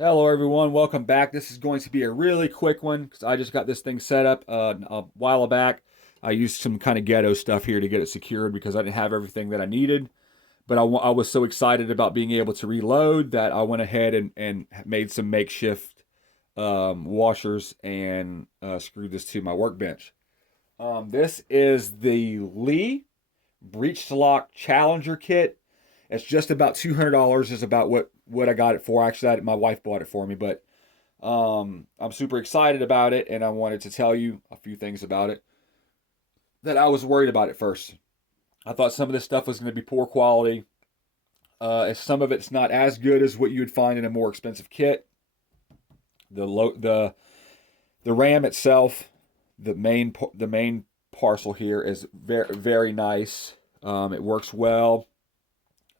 Hello everyone, welcome back. This is going to be a really quick one because I just got this thing set up a while back. I used some kind of ghetto stuff here to get it secured because I didn't have everything that I needed. But I was so excited about being able to reload that I went ahead and made some makeshift washers and screwed this to my workbench. This is the Lee Breech Lock Challenger kit. It's just about $200 is about what I got it for. Actually, my wife bought it for me, but I'm super excited about it, and I wanted to tell you a few things about it that I was worried about at first. I thought some of this stuff was going to be poor quality. Some of it's not as good as what you would find in a more expensive kit. The RAM itself, the main parcel here is very very nice. It works well.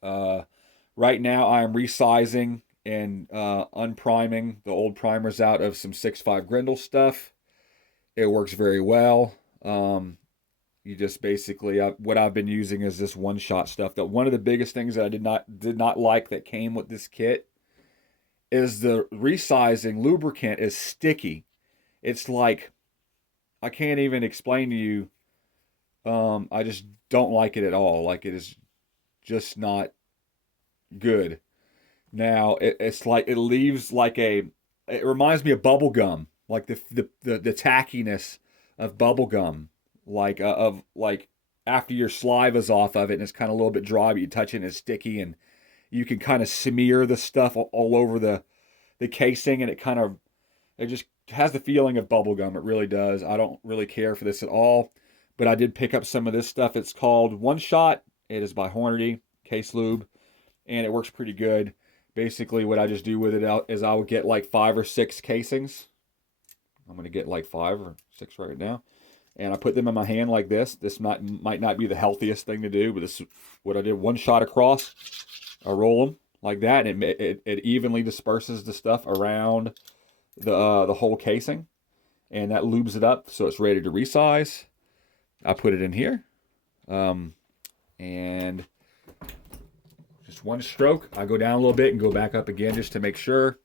Uh, right now, I am resizing and unpriming the old primers out of some 6.5 Grendel stuff. It works very well. You just basically what I've been using is this one shot stuff. That one of the biggest things that I did not like that came with this kit is the resizing lubricant is sticky. It's like I can't even explain to you. I just don't like it at all. Like it is just not good. Now it's like it leaves like it reminds me of bubble gum, like the tackiness of bubble gum, like of like after your saliva's off of it and it's kind of a little bit dry, but you touch it and it's sticky, and you can kind of smear the stuff all over the casing, and it just has the feeling of bubble gum. It really does. I don't really care for this at all, but I did pick up some of this stuff. It's called One Shot. It is by Hornady Case Lube, and it works pretty good. Basically, what I just do with it is I would get like 5 or 6 casings. I'm going to get like 5 or 6 right now. And I put them in my hand like this. This might not be the healthiest thing to do, but this is what I did. One shot across. I roll them like that, and it evenly disperses the stuff around the whole casing. And that lubes it up so it's ready to resize. I put it in here. And just one stroke. I go down a little bit and go back up again just to make sure.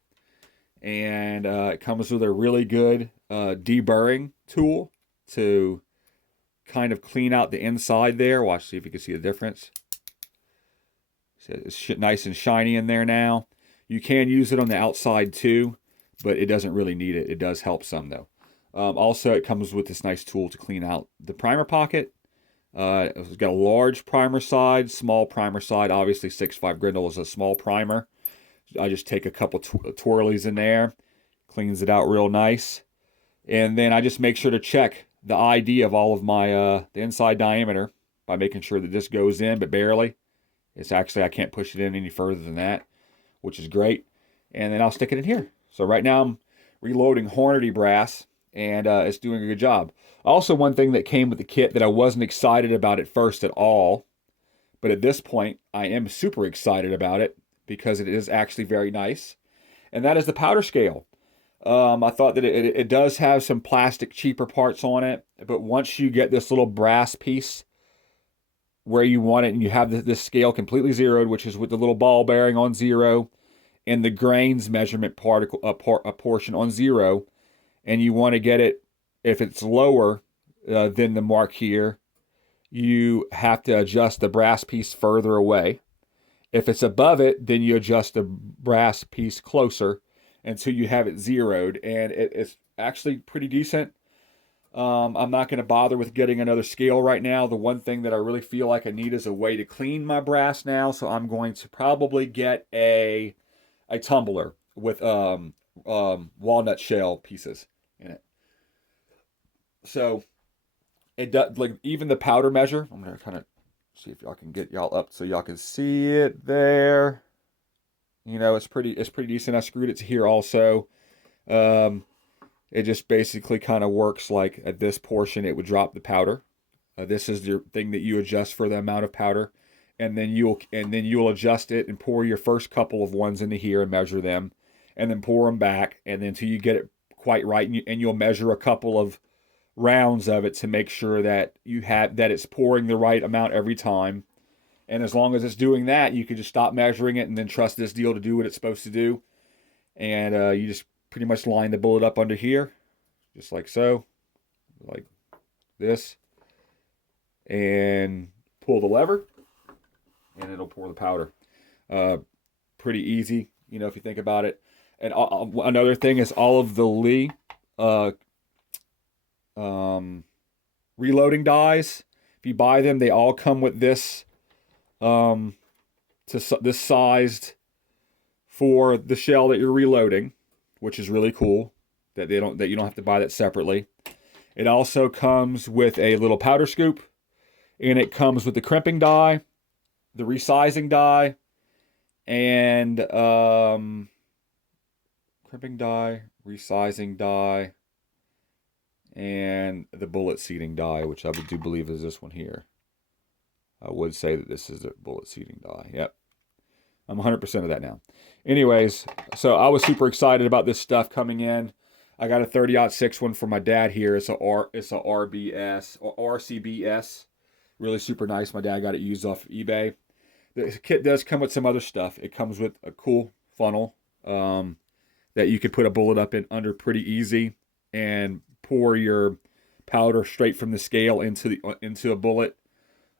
And it comes with a really good deburring tool to kind of clean out the inside there. Watch, see if you can see the difference. So it's nice and shiny in there now. You can use it on the outside too, but it doesn't really need it. It does help some though. Also, it comes with this nice tool to clean out the primer pocket. It's got a large primer side, small primer side. Obviously, 6.5 Grendel is a small primer. I just take a couple twirlies in there, cleans it out real nice. And then I just make sure to check the ID of all of my the inside diameter by making sure that this goes in, but barely. It's actually, I can't push it in any further than that, which is great. And then I'll stick it in here. So right now I'm reloading Hornady brass, and it's doing a good job. Also, one thing that came with the kit that I wasn't excited about at first at all, but at this point I am super excited about it because it is actually very nice, and that is the powder scale. I thought that it does have some plastic cheaper parts on it, but once you get this little brass piece where you want it and you have this scale completely zeroed, which is with the little ball bearing on zero and the grains measurement particle a portion on zero, and you want to get it, if it's lower than the mark here, you have to adjust the brass piece further away. If it's above it, then you adjust the brass piece closer until you have it zeroed, and it's actually pretty decent. I'm not going to bother with getting another scale right now. The one thing that I really feel like I need is a way to clean my brass now, so I'm going to probably get a tumbler with walnut shell pieces in it. So it does, like, even the powder measure. I'm gonna kind of see if y'all can get y'all up so y'all can see it there. You know, it's pretty decent. I screwed it to here also. Um, it just basically kind of works like at this portion it would drop the powder. This is the thing that you adjust for the amount of powder, and then you'll adjust it and pour your first couple of ones into here and measure them, and then pour them back, and then until you get it quite right, and you'll measure a couple of rounds of it to make sure that it's pouring the right amount every time. And as long as it's doing that, you can just stop measuring it and then trust this deal to do what it's supposed to do. And you just pretty much line the bullet up under here, just like so, like this, and pull the lever, and it'll pour the powder. Pretty easy, you know, if you think about it. And another thing is all of the Lee reloading dies. If you buy them, they all come with this this sized for the shell that you're reloading, which is really cool. That you don't have to buy that separately. It also comes with a little powder scoop, and it comes with the crimping die, the resizing die, and crimping die, resizing die, and the bullet seating die, which I do believe is this one here. I would say that this is a bullet seating die. Yep. I'm 100% of that now. Anyways, so I was super excited about this stuff coming in. I got a 30-06 one for my dad here. It's a RBS or RCBS. Really super nice. My dad got it used off of eBay. The kit does come with some other stuff. It comes with a cool funnel that you could put a bullet up in under pretty easy and pour your powder straight from the scale into a bullet.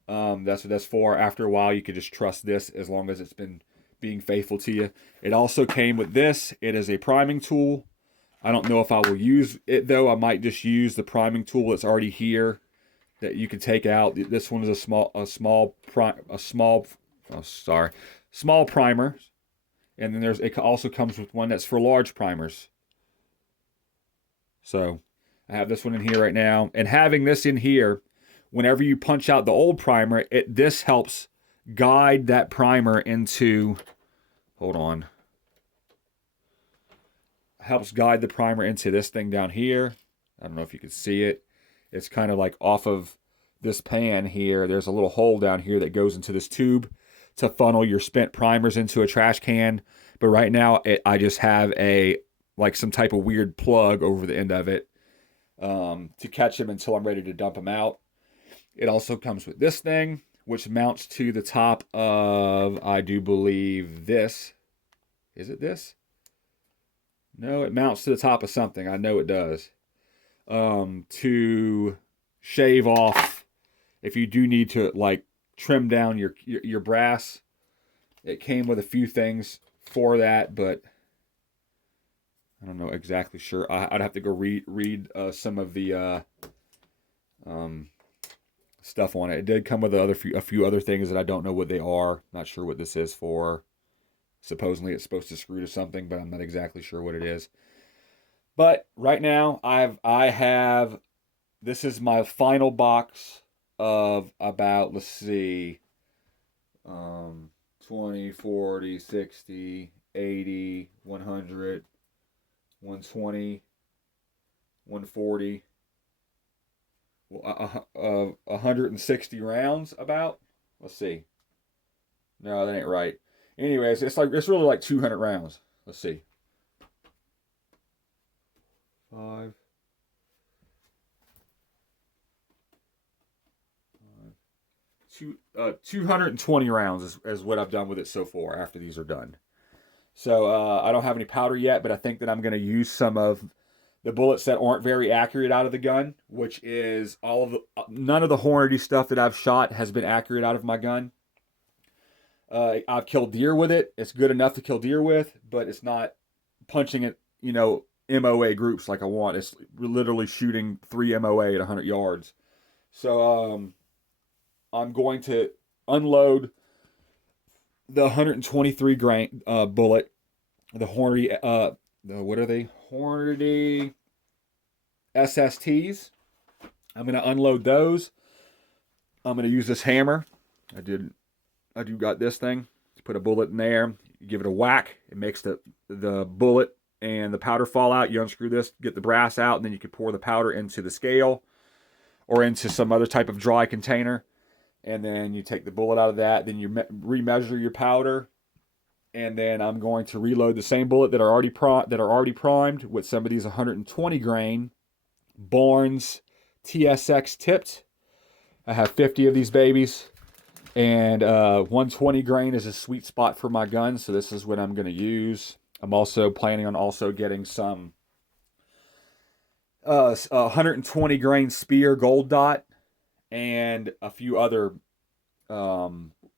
That's what that's for. After a while, you could just trust this as long as it's been being faithful to you. It also came with this. It is a priming tool. I don't know if I will use it though. I might just use the priming tool that's already here that you can take out. This one is a small primer, and then it also comes with one that's for large primers. So I have this one in here right now, and having this in here, whenever you punch out the old primer, this helps guide that primer into. Hold on. Helps guide the primer into this thing down here. I don't know if you can see it. It's kind of like off of this pan here. There's a little hole down here that goes into this tube to funnel your spent primers into a trash can. But right now, I just have some type of weird plug over the end of it to catch them until I'm ready to dump them out. It also comes with this thing, which mounts to the top of, I do believe, this. Is it this? No, it mounts to the top of something. I know it does. To shave off, if you do need to trim down your brass. It came with a few things for that, but I don't know exactly sure. I'd have to go read some of the stuff on it. It did come with a few other things that I don't know what they are. Not sure what this is for. Supposedly it's supposed to screw to something, but I'm not exactly sure what it is. But right now I have this is my final box of about, let's see, 20, 40, 60, 80, 100, 120, 140, 160 rounds about. Let's see. No, that ain't right. Anyways, it's really like 200 rounds. Let's see. 5. 220 rounds is what I've done with it so far after these are done. So I don't have any powder yet, but I think that I'm going to use some of the bullets that aren't very accurate out of the gun, which is none of the Hornady stuff that I've shot has been accurate out of my gun. I've killed deer with it. It's good enough to kill deer with, but it's not punching it, MOA groups like I want. It's literally shooting 3 MOA at 100 yards. So I'm going to unload the 123 grain bullet, the Hornady, what are they? Hornady SSTs. I'm going to unload those. I'm going to use this hammer. I do got this thing. Put a bullet in there. You give it a whack. It makes the bullet and the powder fall out. You unscrew this, get the brass out, and then you can pour the powder into the scale or into some other type of dry container. And then you take the bullet out of that. Then you remeasure your powder. And then I'm going to reload the same bullet that are already primed with some of these 120 grain Barnes TSX tipped. I have 50 of these babies. And 120 grain is a sweet spot for my gun, so this is what I'm going to use. I'm also planning on also getting some 120 grain spear gold dot and a few other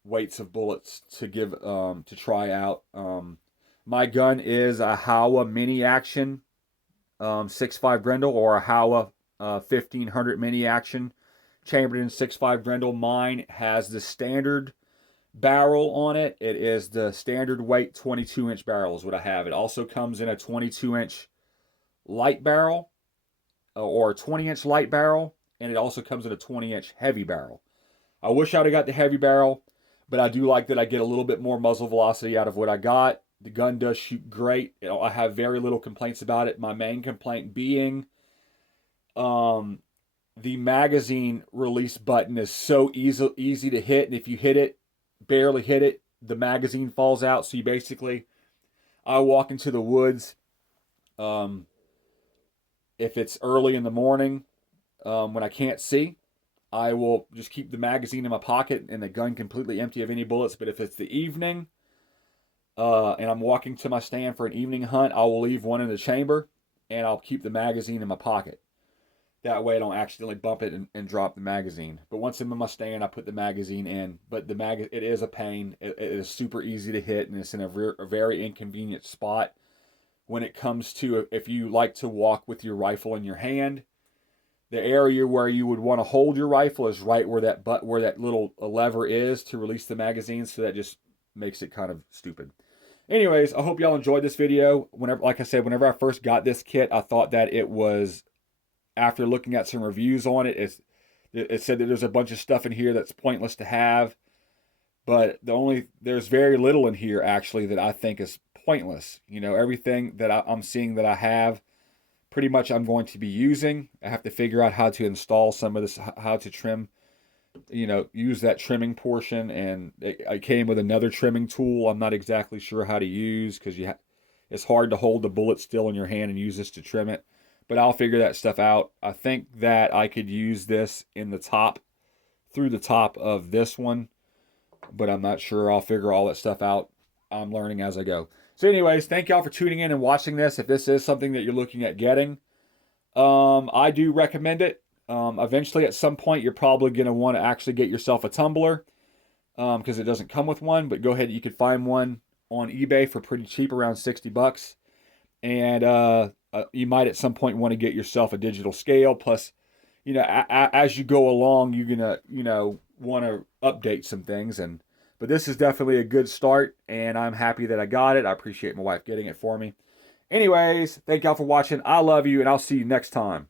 weights of bullets to give to try out. My gun is a Howa mini action 6.5 Grendel or a Howa 1500 mini action chambered in 6.5 Grendel. Mine has the standard barrel on it. It is the standard weight 22-inch barrel is what I have. It also comes in a 22-inch light barrel or a 20-inch light barrel, and it also comes in a 20-inch heavy barrel. I wish I'd have got the heavy barrel, but I do like that I get a little bit more muzzle velocity out of what I got. The gun does shoot great. I have very little complaints about it. My main complaint being the magazine release button is so easy to hit, and if you hit it, barely hit it, the magazine falls out. So you basically, I walk into the woods, if it's early in the morning, when I can't see, I will just keep the magazine in my pocket and the gun completely empty of any bullets. But if it's the evening, and I'm walking to my stand for an evening hunt, I will leave one in the chamber, and I'll keep the magazine in my pocket. That way I don't accidentally bump it and drop the magazine. But once I'm in my stand, I put the magazine in. But it is a pain. It is super easy to hit, and it's in a very inconvenient spot when it comes to if you like to walk with your rifle in your hand. The area where you would want to hold your rifle is right where that little lever is to release the magazine. So that just makes it kind of stupid. Anyways, I hope y'all enjoyed this video. Like I said, whenever I first got this kit, I thought that it was, after looking at some reviews on it, it said that there's a bunch of stuff in here that's pointless to have. But there's very little in here actually that I think is pointless. Everything that I'm seeing that I have, pretty much I'm going to be using. I have to figure out how to install some of this, how to trim, use that trimming portion. And I came with another trimming tool I'm not exactly sure how to use because it's hard to hold the bullet still in your hand and use this to trim it. But I'll figure that stuff out. I think that I could use this through the top of this one, but I'm not sure. I'll figure all that stuff out. I'm learning as I go. So anyways, thank y'all for tuning in and watching this. If this is something that you're looking at getting, I do recommend it. Eventually, at some point, you're probably going to want to actually get yourself a tumbler because it doesn't come with one. But go ahead. You could find one on eBay for pretty cheap, around $60. And you might at some point want to get yourself a digital scale. Plus, as you go along, you're gonna, want to update some things. But this is definitely a good start, and I'm happy that I got it. I appreciate my wife getting it for me. Anyways, thank y'all for watching. I love you, and I'll see you next time.